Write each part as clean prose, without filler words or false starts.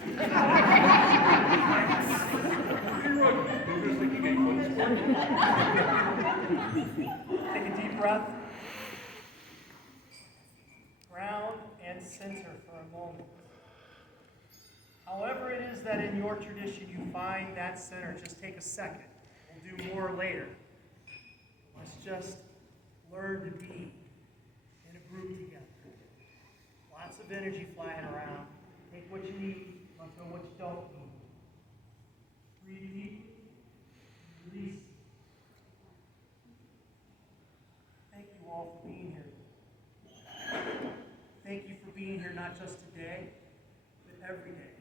Take a deep breath. Ground and center for a moment. However it is that in your tradition you find that center, just take a second. We'll do more later. Let's just learn to be in a group together. Lots of energy flying around. Take what you need, let go what you don't need. Breathe deep. Release. Thank you all for being here. Thank you for being here not just today, but every day.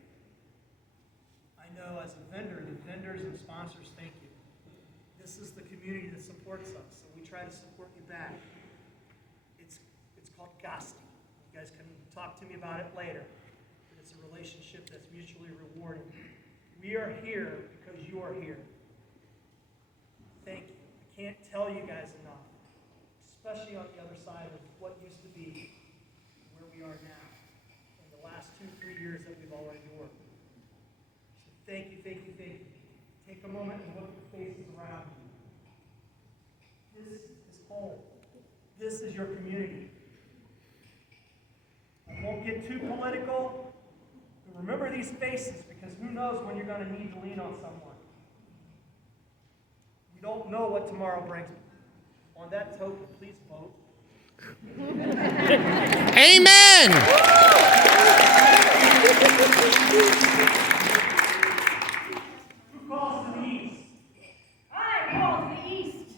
I know as a vendor, the vendors and sponsors, thank you. This is the community that supports us, so we try to support you back. It's called Gosti. You guys can talk to me about it later. But it's a relationship that's mutually rewarding. We are here because you are here. Thank you. I can't tell you guys enough, especially on the other side of what used to be where we are now in the last 2-3 years that we've all endured. So thank you, thank you, thank you. Take a moment and look at the faces around you. This is home. This is your community. I won't get too political, but remember these faces because who knows when you're going to need to lean on someone. We don't know what tomorrow brings. On that token, please vote. Amen! Who calls to the east? I call to the east,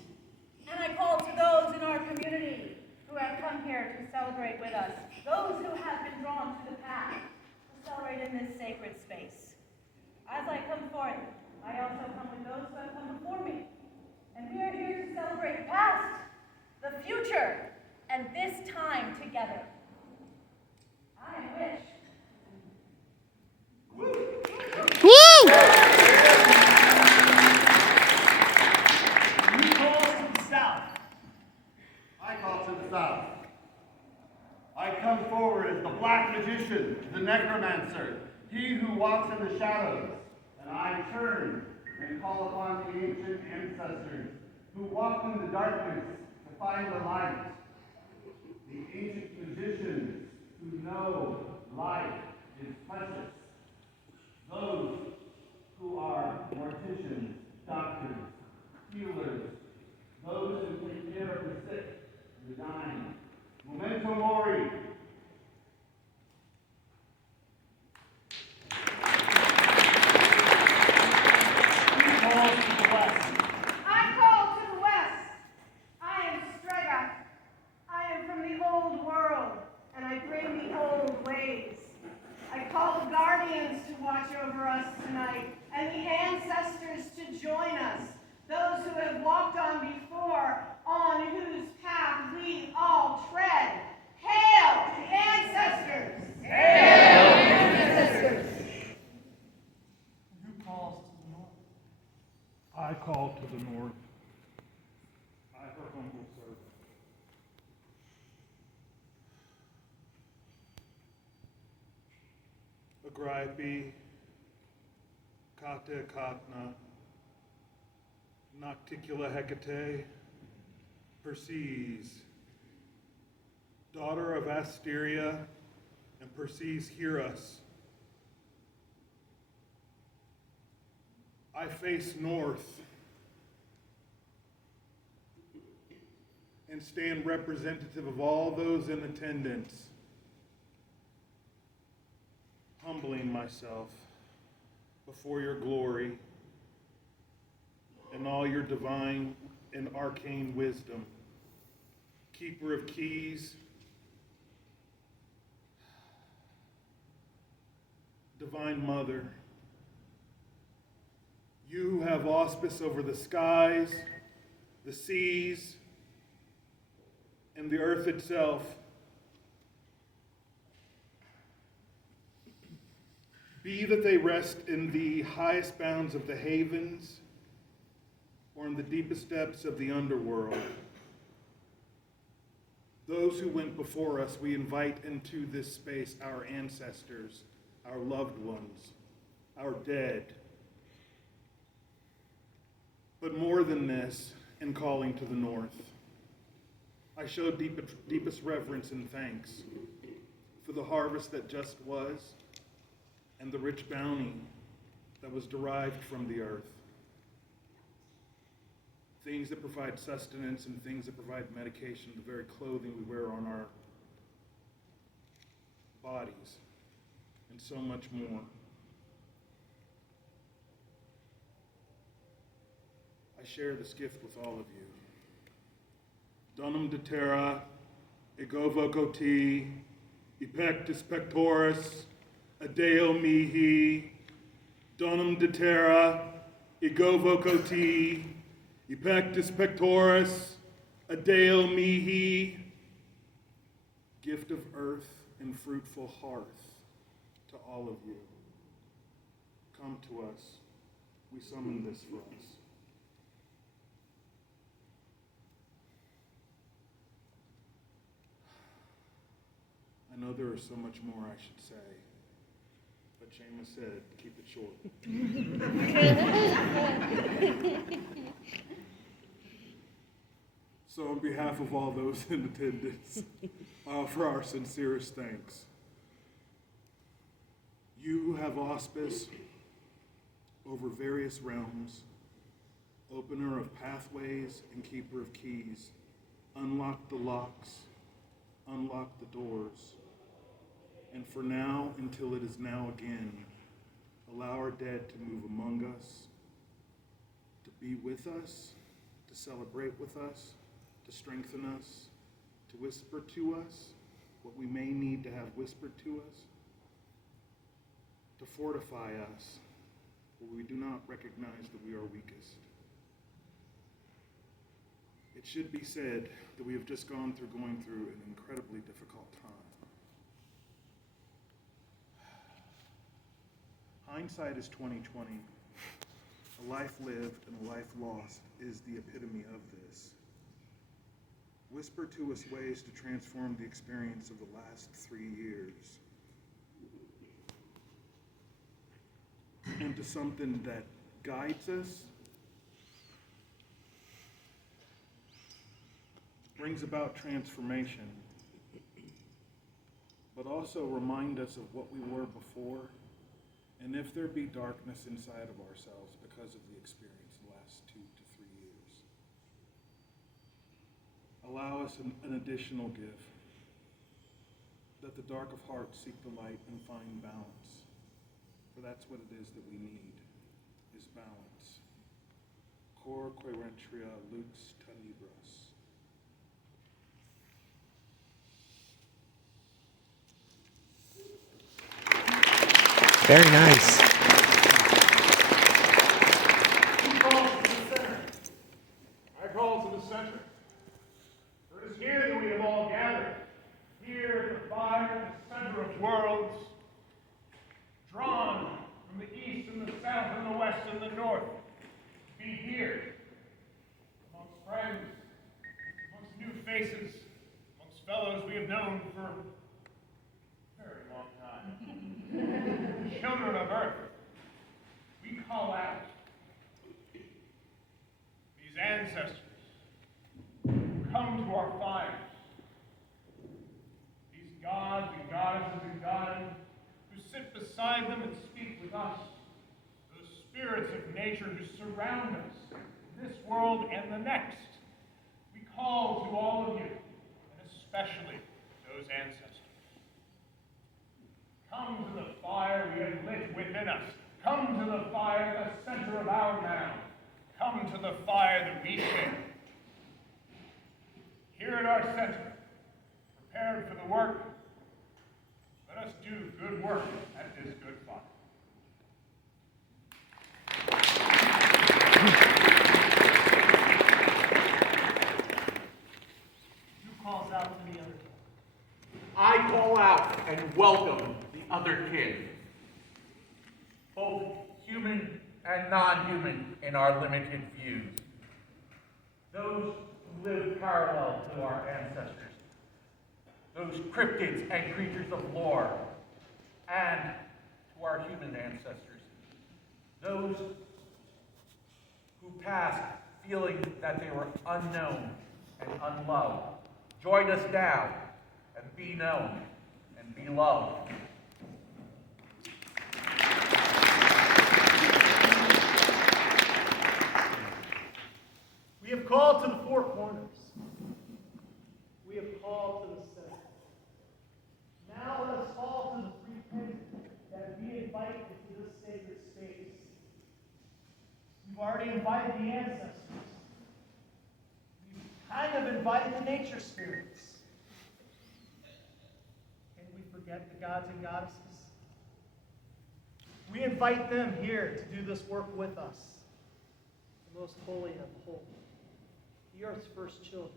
and I call to those in our community who have come here to celebrate with us, those who have been drawn to the path to celebrate in this sacred space. As I come forth, I also come with those who have come before me, and we are here to celebrate the past, the future, and this time together. I wish. Woo! Who calls to the south? I call to the south. I come forward as the black magician, the necromancer, he who walks in the shadows. And I turn and call upon the ancient ancestors who walk in the darkness to find the light. The ancient magicians who know life is precious. Those who are morticians, doctors, healers, those who take care of the sick, the dying. Memento mori. Who calls to the west? I call to the west. I am Strega. I am from the old world, and I bring the old ways. I call the guardians to watch over us tonight, and the ancestors to join us, those who have walked on before, on whose path we all tread. Hail, the ancestors! Hail, ancestors! Who calls to the north? I call to the north. I, her humble servant. Agripe, Kate Katna, Nocticula Hecate, Perses, daughter of Asteria, and Perses, hear us. I face north and stand representative of all those in attendance, humbling myself before your glory and all your divine and arcane wisdom, keeper of keys, divine mother, you who have auspice over the skies, the seas, and the earth itself. Be that they rest in the highest bounds of the havens or in the deepest depths of the underworld. Those who went before us, we invite into this space our ancestors, our loved ones, our dead. But more than this, in calling to the north, I show deepest reverence and thanks for the harvest that just was and the rich bounty that was derived from the earth. Things that provide sustenance and things that provide medication, the very clothing we wear on our bodies, and so much more. I share this gift with all of you. Donum de terra, ego voco ti, epectus pectoris, adeo mihi, donum de terra, ego voco ti, epectus pectoris, adeo mihi, gift of earth and fruitful hearth to all of you. Come to us. We summon this for us. I know there is so much more I should say, but Seamus said, keep it short. So on behalf of all those in attendance, I offer our sincerest thanks. You who have auspice over various realms, opener of pathways and keeper of keys, unlock the locks, unlock the doors, and for now, until it is now again, allow our dead to move among us, to be with us, to celebrate with us, to strengthen us, to whisper to us what we may need to have whispered to us, to fortify us where we do not recognize that we are weakest. It should be said that we have just going through an incredibly difficult time. Hindsight is 20/20. A life lived and a life lost is the epitome of this. Whisper to us ways to transform the experience of the last 3 years into something that guides us, brings about transformation, but also remind us of what we were before, and if there be darkness inside of ourselves because of the experience the last 2 to 3 years. Allow us an additional gift, that the dark of heart seek the light and find balance, for that's what it is that we need, is balance. Cor querentria lux tenebras. Very nice. I call to the center. For it is here that we have all gathered, here at the fire, the center of worlds, drawn from the east and the south and the west and the north, to be here, amongst friends, amongst new faces, amongst fellows we have known for a very long time. Children of earth, we call out these ancestors who come to our fires, these gods and goddesses and goddesses who sit beside them and speak with us, those spirits of nature who surround us in this world and the next. We call to all of you, and especially those ancestors. Come to the fire we have lit within us. Come to the fire, the center of our mound. Come to the fire that we share. Here at our center, prepared for the work, let us do good work at this good fire. Who calls out to the other? I call out and welcome the other kin, both human and non-human in our limited views. Those who live parallel to our ancestors, those cryptids and creatures of lore, and our human ancestors, those who passed feeling that they were unknown and unloved. Join us now and be known and be loved. We have called to the four corners. We have called to the center. Now let us call to the three pins that we invite into this sacred space. We've already invited the ancestors. We've kind of invited the nature spirits. Can we forget the gods and goddesses? We invite them here to do this work with us. The most holy of holy. The earth's first children.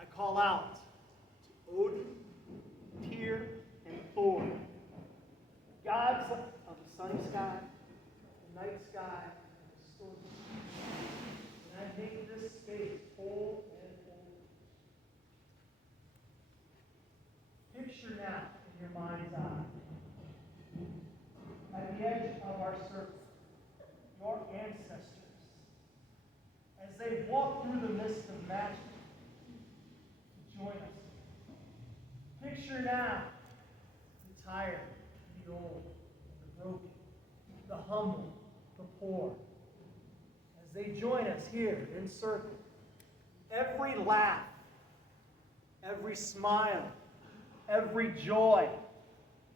I call out to Odin, Tyr, and Thor, gods of the sunny sky, the night sky, and the stormy sky. And I make this space whole and holy. Picture now in your mind's eye, at the edge of our circle, your ancestors, as they walk through the mist of magic, join us. Picture now the tired, the old, the broken, the humble, the poor, as they join us here in circle. Every laugh, every smile, every joy,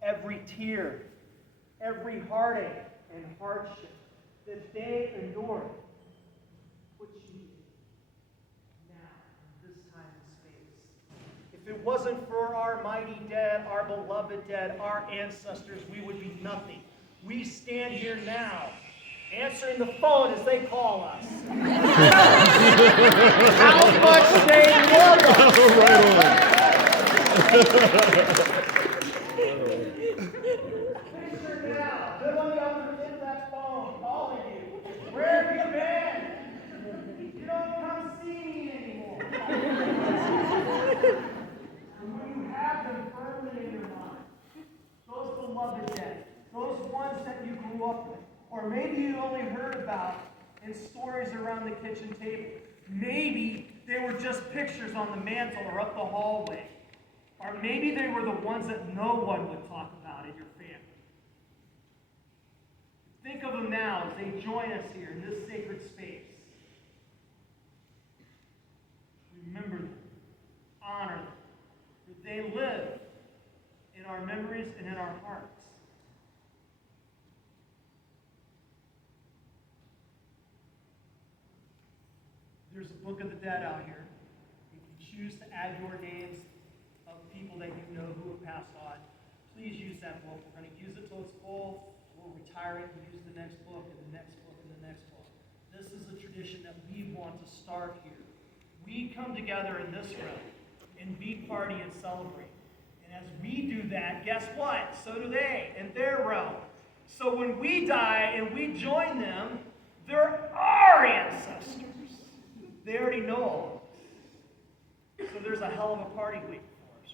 every tear, every heartache and hardship that they endured, put you now in this time and space. If it wasn't for our mighty dead, our beloved dead, our ancestors, we would be nothing. We stand here now, answering the phone as they call us. How much they love us! Picture now, them on the other end of that phone calling you. Where have you been? You don't come see me anymore. And when you have them firmly in your mind, those beloved dead, those ones that you grew up with, or maybe you only heard about in stories around the kitchen table. Maybe they were just pictures on the mantle or up the hallway. Or maybe they were the ones that no one would talk about in your family. Think of them now as they join us here in this sacred space. Remember them. Honor them. For they live in our memories and in our hearts. There's a book of the dead out here. If you choose to add your names of people that you know who have passed on, please use that book. We're going to use it till it's full. We'll retire it and use the next book and the next book and the next book. This is a tradition that we want to start here. We come together in this room and be party and celebrate. And as we do that, guess what? So do they in their realm. So when we die and we join them, they're our ancestors. They already know all of us. So there's a hell of a party waiting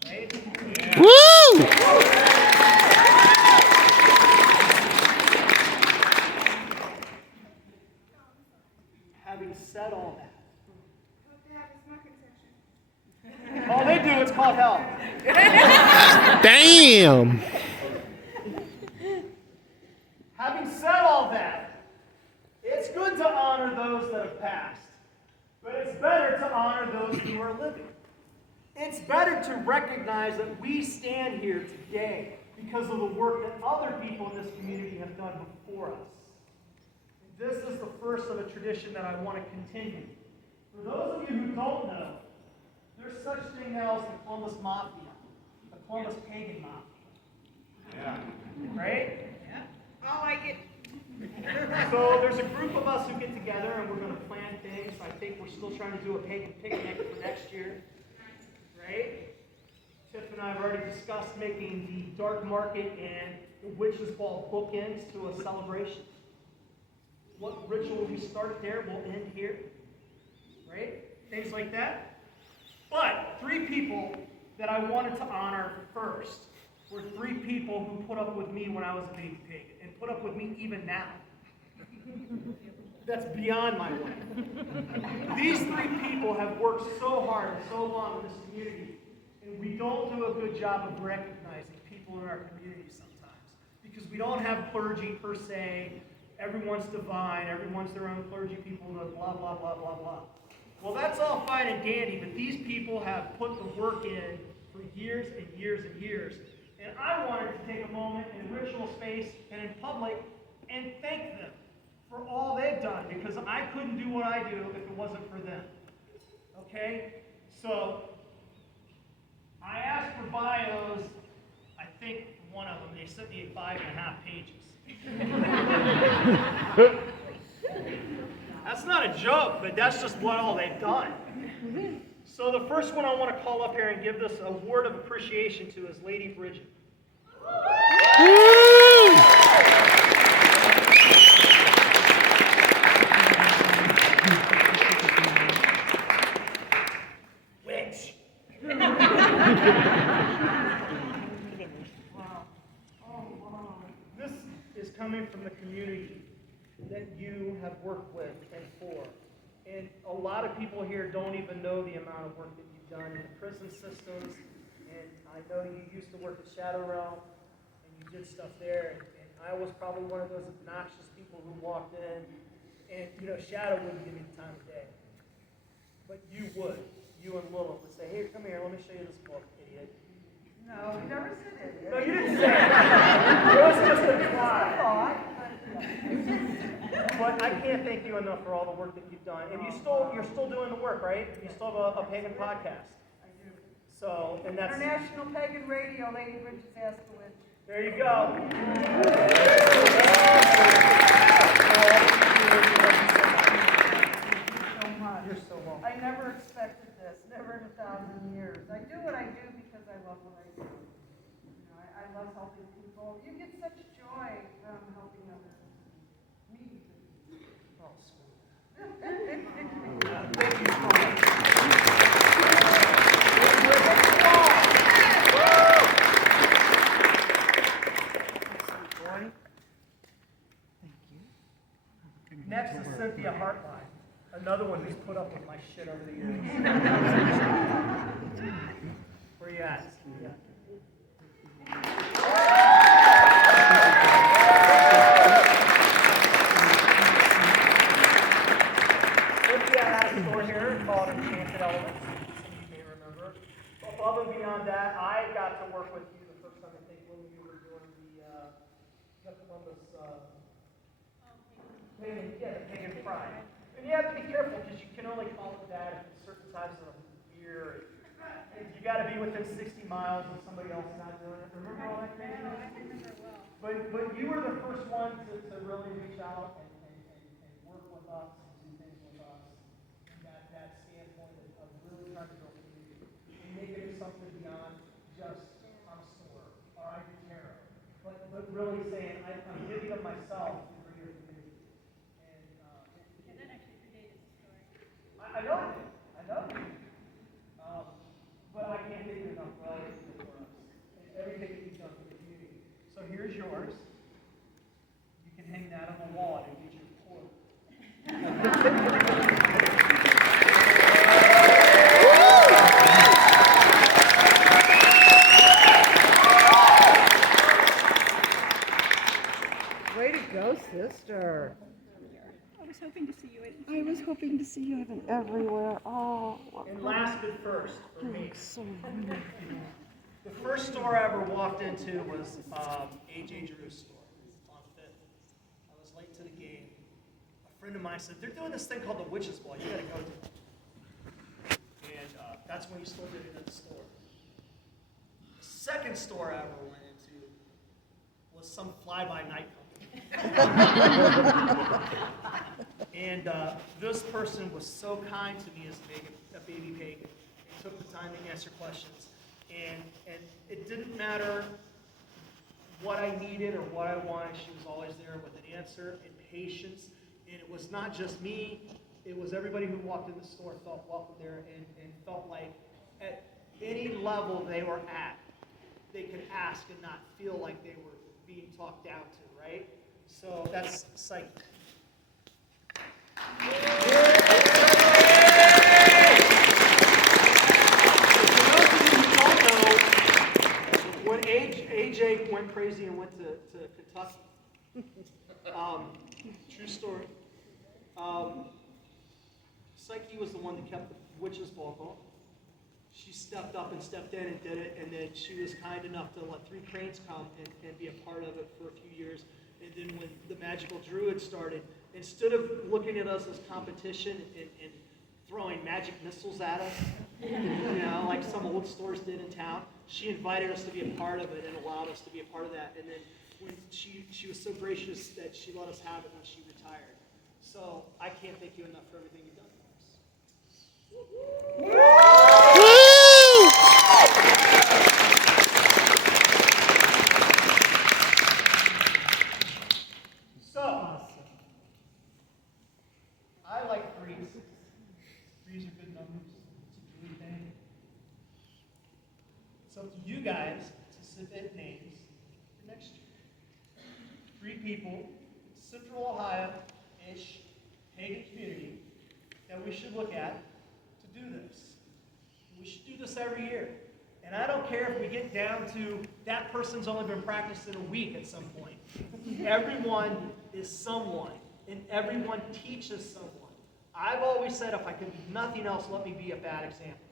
for us, right? Yeah. Woo! Having said all that, all they do, it's called hell. Damn! Having said all that, it's good to honor those that have passed. But it's better to honor those who are living. It's better to recognize that we stand here today because of the work that other people in this community have done before us. This is the first of a tradition that I want to continue. For those of you who don't know, there's such thing now as the Columbus Mafia, the Columbus Pagan Mafia. Yeah. Right? Yeah. I like it. So there's a group of us who get together and we're going to plan things. I think we're still trying to do a pagan picnic for next year. Right? Tiff and I have already discussed making the dark market and the witch's ball bookends to a celebration. What ritual we start there will end here. Right? Things like that. But 3 people that I wanted to honor first were 3 people who put up with me when I was a baby pig, and put up with me even now. That's beyond my wife. These 3 people have worked so hard and so long in this community, and we don't do a good job of recognizing people in our community sometimes, because we don't have clergy per se. Everyone's divine, everyone's their own clergy people, blah, blah, blah, blah, blah. Well, that's all fine and dandy, but these people have put the work in for years and years and years. And I wanted to take a moment in ritual space and in public and thank them for all they've done, because I couldn't do what I do if it wasn't for them. Okay? So, I asked for bios. I think one of them, they sent me 5.5 pages. That's not a joke, but that's just what all they've done. So the first one I want to call up here and give this a word of appreciation to is Lady Bridget. Witch. This is coming from the community that you have worked with and for. And a lot of people here don't even know the amount of work that you've done in the prison systems. And I know you used to work at Shadow Realm, and you did stuff there. And I was probably one of those obnoxious people who walked in, and Shadow wouldn't give me the time of day. But you would. You and Lilith would say, "Here, come here, let me show you this book, idiot." No, we never said it. No, you didn't say it. It was just a try. But I can't thank you enough for all the work that you've done. And you're still doing the work, right? You still have a pagan podcast. I do. So, and that's... International Pagan Radio, Lady Bridget Askowitz. There you go. So much. You're so welcome. I never expected this, never in 1,000 years. I do what I do because I love what I do. I love helping people. You get such joy from helping others. Me. Oh, sweet. Thank you so much. Next is Cynthia Hartline, another one who's put up with my shit over the years. Where you at, Cynthia? Cynthia has a store here called Enchanted Elements, some of you may remember. Above and beyond that, I got to work with you the first time, I think, when you were doing the Columbus pagan pride. And you have to be careful because you can only call it that at certain times of the year. You got to be within 60 miles of somebody else not doing it. Remember all that craziness? But you were the first one to really reach out and work with us and do things with us. And that standpoint of really trying to build community and make it something beyond just I'm a store or I do tarot. But really saying I'm giving of myself for your community. And that actually predated the story. I know it. I know it. But I can't thank you enough for all that you do for us and everything that you've done for the community. So here's yours. You can hang that on the wall and get your report. Way to go, sister. I was hoping to see you. I was hoping to see you everywhere. Oh, And last but first, for me, so the first store I ever walked into was A.J. Drew's store on 5th. I was late to the game. A friend of mine said, they're doing this thing called the Witch's Ball. You gotta go to it. And that's when he started it in the store. The second store I ever went into was some fly-by-night company. And this person was so kind to me as a baby pagan. He took the time to answer questions. And it didn't matter what I needed or what I wanted. She was always there with an answer and patience. And it was not just me. It was everybody who walked in the store felt welcome there and felt like at any level they were at, they could ask and not feel like they were being talked down to, right? So that's Psyche. When AJ went crazy and went to Kentucky, true story, Psyche was the one that kept the witch's ball going. She stepped up and stepped in and did it, and then she was kind enough to let 3 cranes come and be a part of it for a few years. And then when the magical druid started, instead of looking at us as competition and throwing magic missiles at us, like some old stores did in town, she invited us to be a part of it and allowed us to be a part of that. And then when she was so gracious that she let us have it when she retired. So I can't thank you enough for everything you've done for us. So, I like threes. Threes are good numbers. It's a good thing. It's up to you guys to submit names for next year. 3 people, Central Ohio-ish pagan community that we should look at to do this. We should do this every year. And I don't care if we get down to that person's only been practicing a week at some point. Everyone is someone, and everyone teaches someone. I've always said if I can be nothing else, let me be a bad example.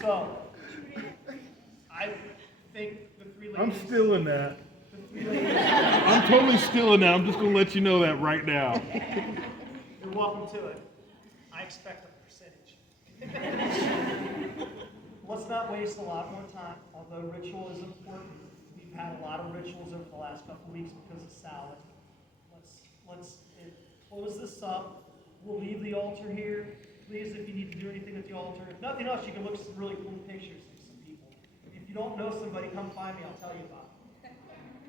So, I think the 3 ladies... I'm still in that. The 3 ladies... I'm totally still in that. I'm just going to let you know that right now. You're welcome to it. I expect a percentage. Let's not waste a lot more time, although ritual is important. We've had a lot of rituals over the last couple weeks because of Salad. Let's close this up. We'll leave the altar here. Please, if you need to do anything with the altar. If nothing else, you can look at some really cool pictures of some people. If you don't know somebody, come find me. I'll tell you about it.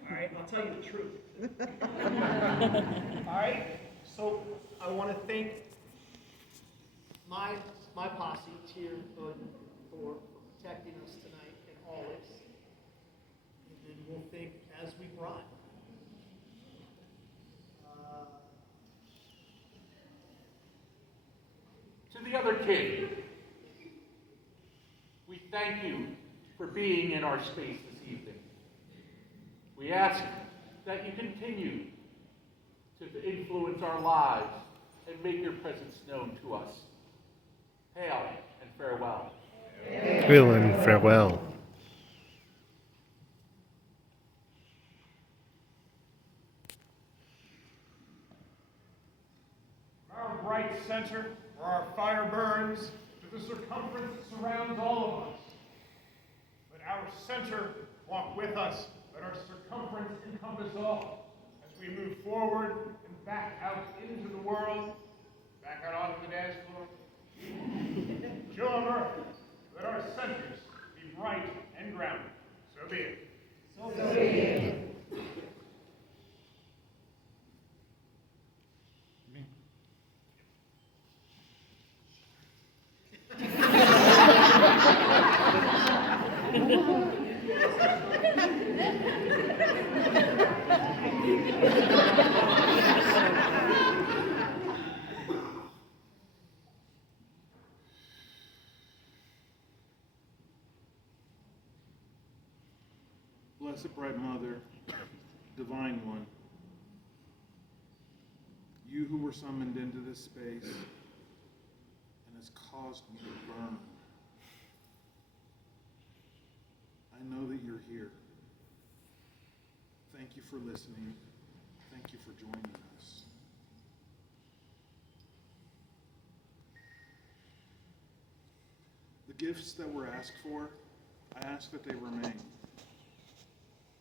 All right? I'll tell you the truth. All right? So I want to thank my posse, Tier, Odin, Thor, for protecting us tonight and always. And then we'll think as we brought. To the other king, we thank you for being in our space this evening. We ask that you continue to influence our lives and make your presence known to us. Hail and farewell. Hail and farewell. Our bright center, where our fire burns, to the circumference that surrounds all of us. Let our center walk with us. Let our circumference encompass all. As we move forward and back out into the world, back out onto the dance floor. Children of Earth, let our centers be bright and grounded. So be it. So be it. Blessed Bright Mother, Divine One, you who were summoned into this space and has caused me to burn, I know that you're here. Thank you for listening. Thank you for joining us. The gifts that were asked for, I ask that they remain.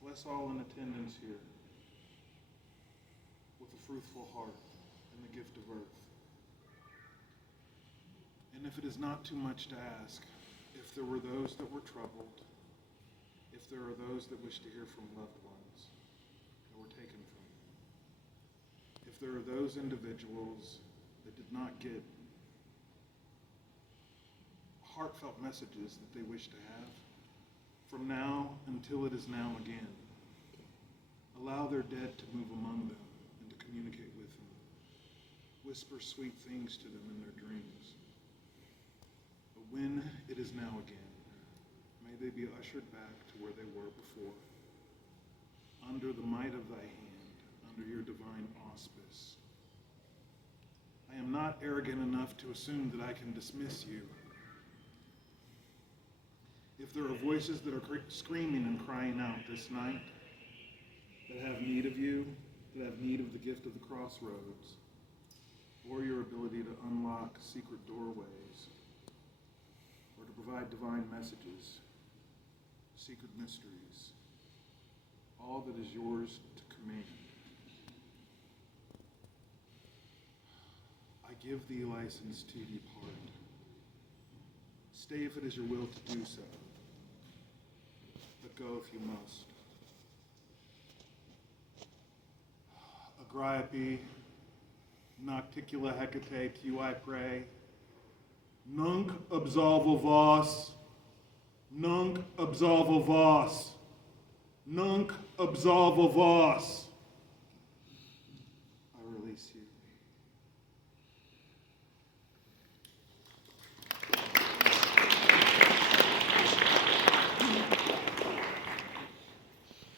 Bless all in attendance here with a fruitful heart and the gift of earth. And if it is not too much to ask, if there were those that were troubled, if there are those that wish to hear from loved ones that were taken from them, if there are those individuals that did not get heartfelt messages that they wish to have, from now until it is now again. Allow their dead to move among them and to communicate with them. Whisper sweet things to them in their dreams. But when it is now again, may they be ushered back to where they were before, under the might of thy hand, under your divine auspice. I am not arrogant enough to assume that I can dismiss you. If there are voices that are screaming and crying out this night, that have need of you, that have need of the gift of the crossroads, or your ability to unlock secret doorways, or to provide divine messages, secret mysteries, all that is yours to command. I give thee license to depart. Stay if it is your will to do so, but go if you must. Agrippi, nocticula hecate, to you I pray. Nunc absolvo vos, nunc absolvo vos, nunc absolvo vos. I release you.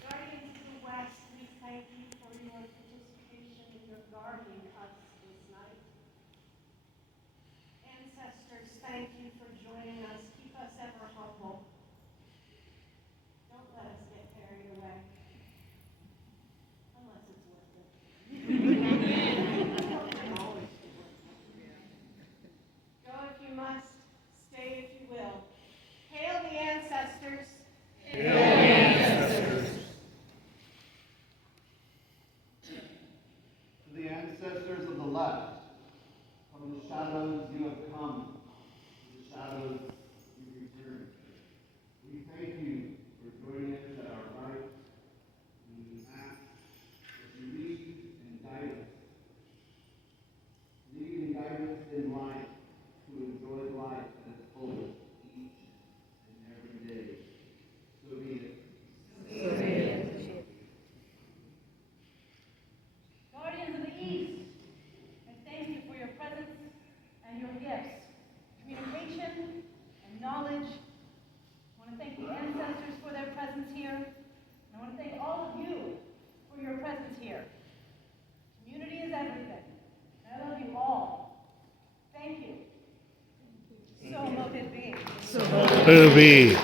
Guardians of the West, we thank you for your participation in your guarding us this night. Ancestors, thank you for joining us. Keep us ever humble. Don't let us get carried away. Unless it's worth it. Go if you must, stay if you will. Hail the ancestors. To the ancestors of the left, from the shadows you have come, to the shadows you return. We thank you for joining us at our right, and we ask that you lead and guide us. Lead and guide us in life to enjoy life at its fullest each and every day. So be it. Guardians of the East, I thank you for your presence and your gifts, communication and knowledge. I want to thank the ancestors for their presence here. I want to thank all of you for your presence here. Community is everything. I love you all. Thank you. So mote it be. Ruby.